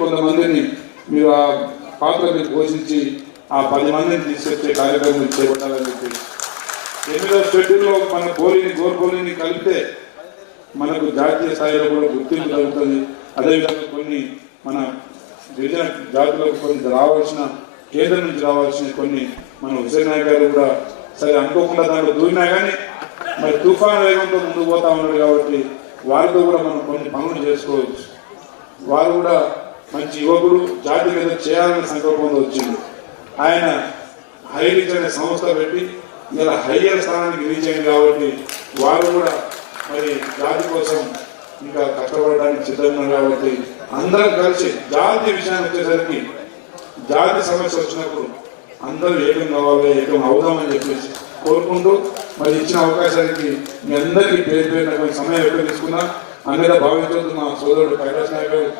కొంతమందిని మీరు ఆ పాత్రని పోషించి ఆ 10 మందిని తీసుకొచ్చే కార్యక్రమం చేపట్టాలని చెప్పి 8వ షెడ్యూల్లో మన గోర్బోలిని కలిపితే మనకు జాతీయ స్థాయిలో కూడా గుర్తింపు జరుగుతుంది. అదేవిధంగా కొన్ని మన గిరిజన జాతులకు కొన్ని రావాల్సిన కేంద్రం నుంచి రావాల్సిన కొన్ని మన హుసేన్ నాయక్ గారు కూడా సరే అనుకోకుండా దాంట్లో దూరినా కానీ మరి తుఫాను వేగంతో ముందుకు పోతా ఉన్నాడు కాబట్టి వారితో కూడా మనం కొన్ని పనులు చేసుకోవచ్చు. వారు కూడా మంచి యువకుడు, జాతి మీద చేయాలనే సంకల్పంలో వచ్చింది. ఆయన హైరీచ్ అనే సంస్థ పెట్టి ఇలా హయ్యర్ స్థానానికి రీచ్ అయింది కాబట్టి వారు కూడా మరి జాతి కోసం ఇంకా కష్టపడడానికి సిద్ధంగా కాబట్టి అందరం కలిసి జాతి విషయానికి వచ్చేసరికి జాతి సమస్య వచ్చినప్పుడు అందరూ ఏకం కావాలి, ఏకం అవుదామని చెప్పేసి కోరుకుంటూ మరి ఇచ్చిన అవకాశానికి మీ అందరికీ పేరు సమయం ఎక్కువ తీసుకున్నా అన్నగా భావించవద్దు. మా సోదరుడు కైలాస్ నాయక్ గారు